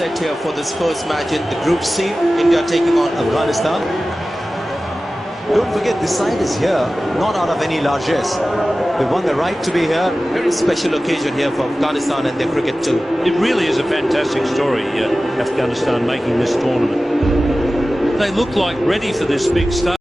set here for this first match in the Group C. India taking on Afghanistan. Don't forget, this side is here, not out of any largesse. They won the right to be here. Very special occasion here for Afghanistan and their cricket too. It really is a fantastic story, Afghanistan making this tournament. They look like ready for this big stage.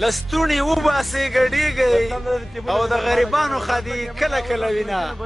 لستونی وباسي ګډیږي او د غریبانو خدي کله کله وینا